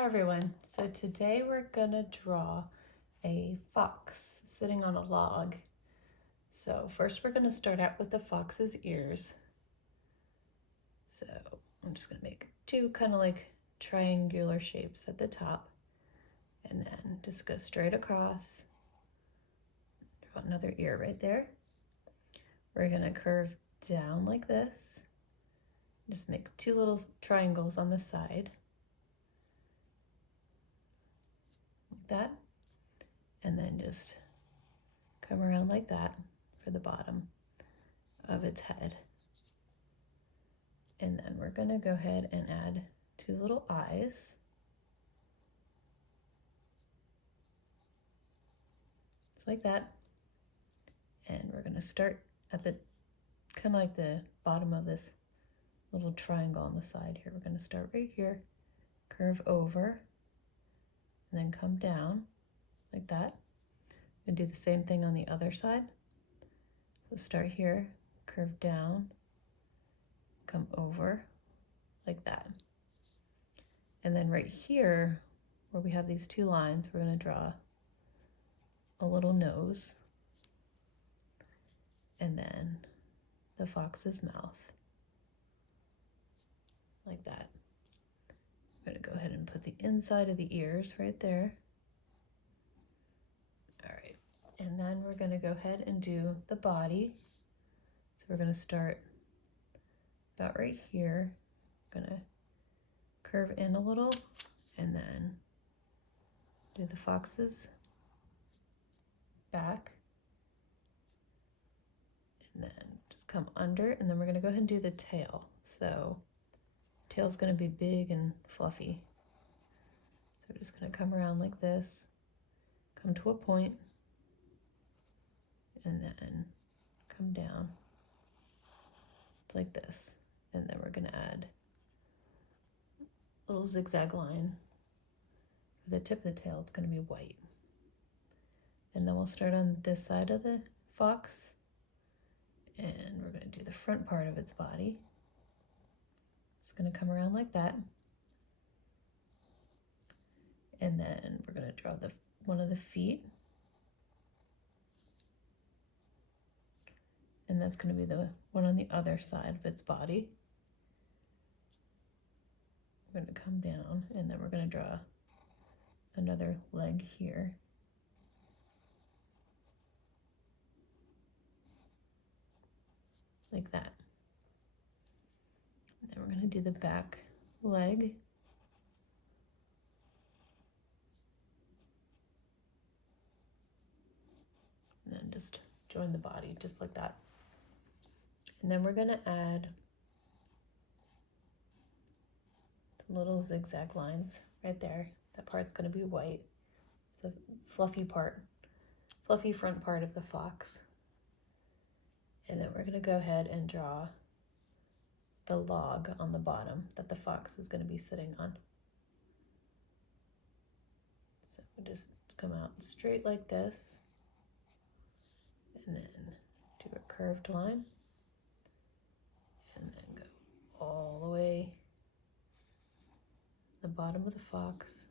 Hi everyone. So today we're gonna draw a fox sitting on a log. So first we're gonna start out with the fox's ears. So I'm just gonna make two kind of like triangular shapes at the top and then just go straight across. Draw another ear right there. We're gonna curve down like this. Just make two little triangles on the side. Like that. And then just come around like that for the bottom of its head. And then we're gonna go ahead and add two little eyes. Just like that. And we're gonna start at the kind of like the bottom of this little triangle on the side here. We're gonna start right here, curve over, and then come down like that. And do the same thing on the other side. So start here, curve down, come over like that. And then right here, where we have these two lines, we're gonna draw a little nose and then the fox's mouth, like that. I'm gonna go ahead and put the inside of the ears right there. All right, and then we're gonna go ahead and do the body. So we're gonna start about right here. Gonna curve in a little and then do the fox's back. And then just come under, and then we're gonna go ahead and do the tail. So tail's gonna be big and fluffy. So we're just gonna come around like this, come to a point, and then come down like this. And then we're gonna add a little zigzag line. For the tip of the tail, it's gonna be white. And then we'll start on this side of the fox, and we're gonna do the front part of its body. It's gonna come around like that. And then we're gonna draw one of the feet. And that's gonna be the one on the other side of its body. We're gonna come down, and then we're gonna draw another leg here. Like that. And then we're gonna do the back leg. And then just join the body just like that. And then we're gonna add the little zigzag lines right there. That part's gonna be white. It's the fluffy part, fluffy front part of the fox. And then we're gonna go ahead and draw the log on the bottom that the fox is gonna be sitting on. So we'll just come out straight like this, and then do a curved line, and then go all the way the bottom of the fox.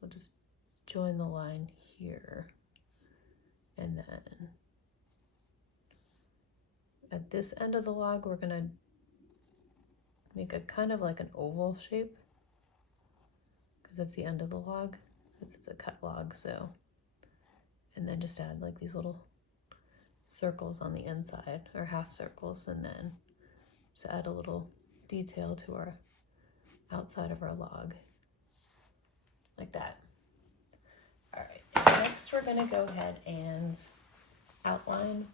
We'll just join the line here, and then at this end of the log we're gonna make a kind of like an oval shape, because that's the end of the log, because it's a cut log. So, and then just add like these little circles on the inside, or half circles, and then just add a little detail to our outside of our log, like that. All right, and next we're gonna go ahead and outline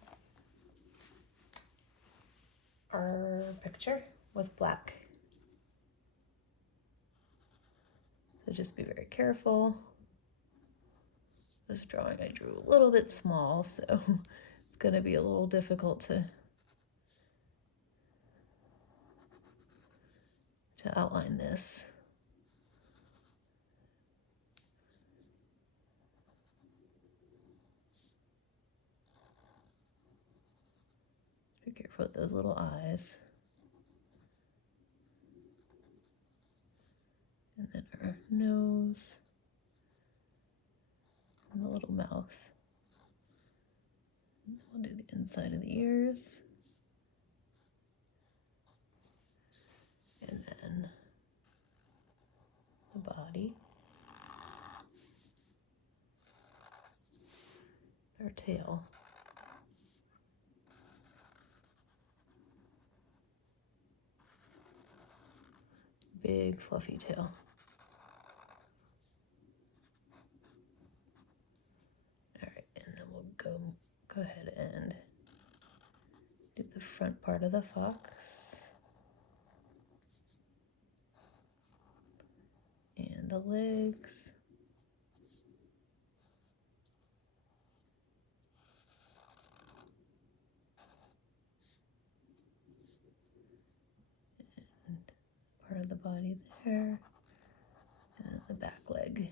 our picture with black. So just be very careful. This drawing I drew a little bit small, so it's gonna be a little difficult to outline this. Be careful with those little eyes. And then our nose. And the little mouth. We'll do the inside of the ears. And then the body. Our tail. Big fluffy tail. All right, and then we'll go ahead and do the front part of the fox. And the legs. And part of the body there. And the back leg.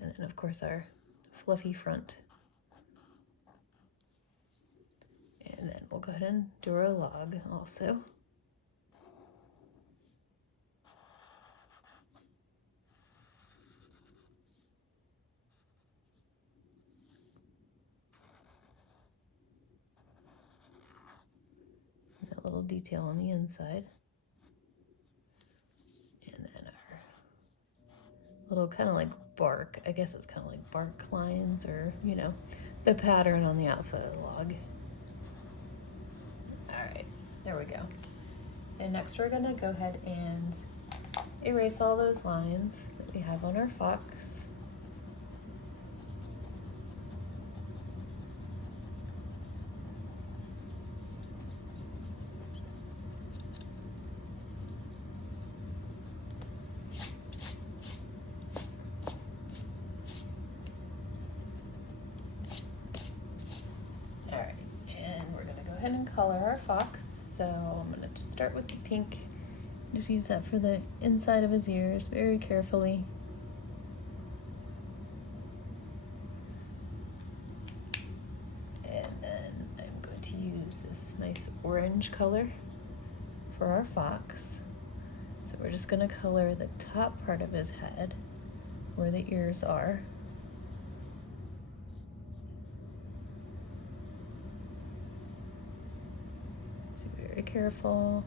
And then of course our fluffy front. And then we'll go ahead and do our log also. That little detail on the inside. And then our little kind of like bark, I guess it's kind of like bark lines, or, you know, the pattern on the outside of the log. All right, there we go. And next we're gonna go ahead and erase all those lines that we have on our fox. All right, and we're gonna go ahead and color our fox. So I'm gonna just start with the pink. Just use that for the inside of his ears very carefully. And then I'm going to use this nice orange color for our fox. So we're just gonna color the top part of his head where the ears are. So be very careful.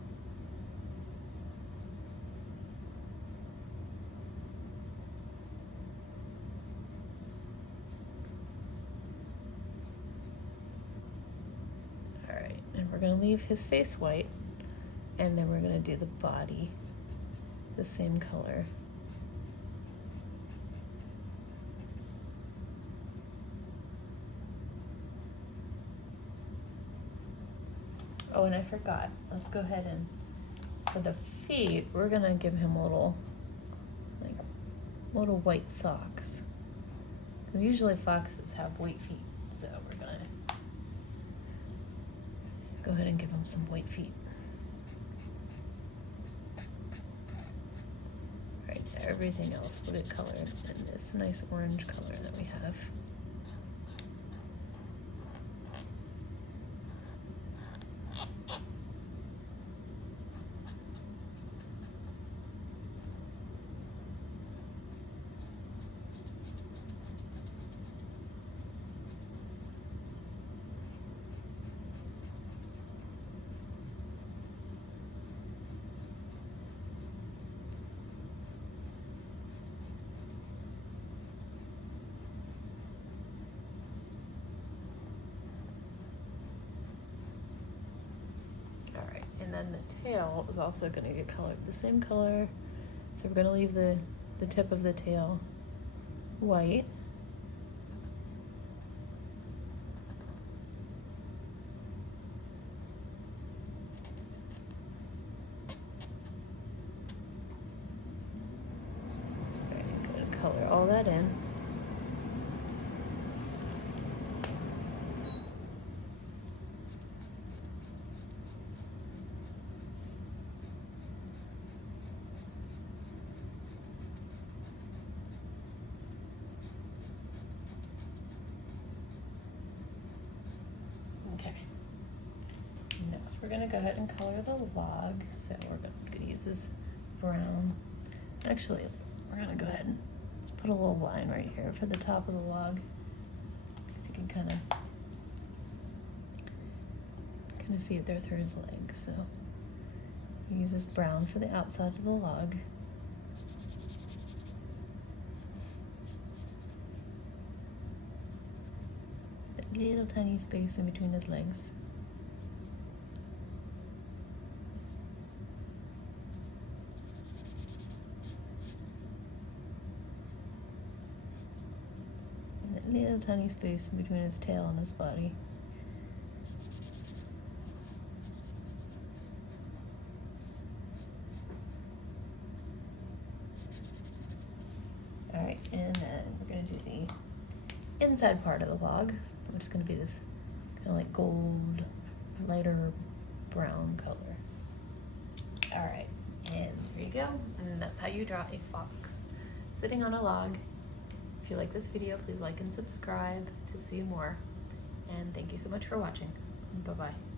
And we're going to leave his face white, and then we're going to do the body the same color. Oh, and I forgot. Let's go ahead and, for the feet, we're going to give him little white socks. Because usually foxes have white feet, so we're going to go ahead and give him some white feet. All right, everything else will get colored in this nice orange color that we have. And then the tail is also going to get colored the same color. So we're going to leave the tip of the tail white. Okay, I'm going to color all that in. We're gonna go ahead and color the log. So we're gonna use this brown. Actually, we're gonna go ahead and let's put a little line right here for the top of the log, because you can kind of see it there through his legs. So use this brown for the outside of the log. A little tiny space in between his legs. And a little tiny space in between his tail and his body. Alright, and then we're going to do the inside part of the log, which is going to be this kind of like gold, lighter brown color. Alright, and here you go. And that's how you draw a fox sitting on a log. If you like this video, please like and subscribe to see more. And thank you so much for watching. Bye-bye.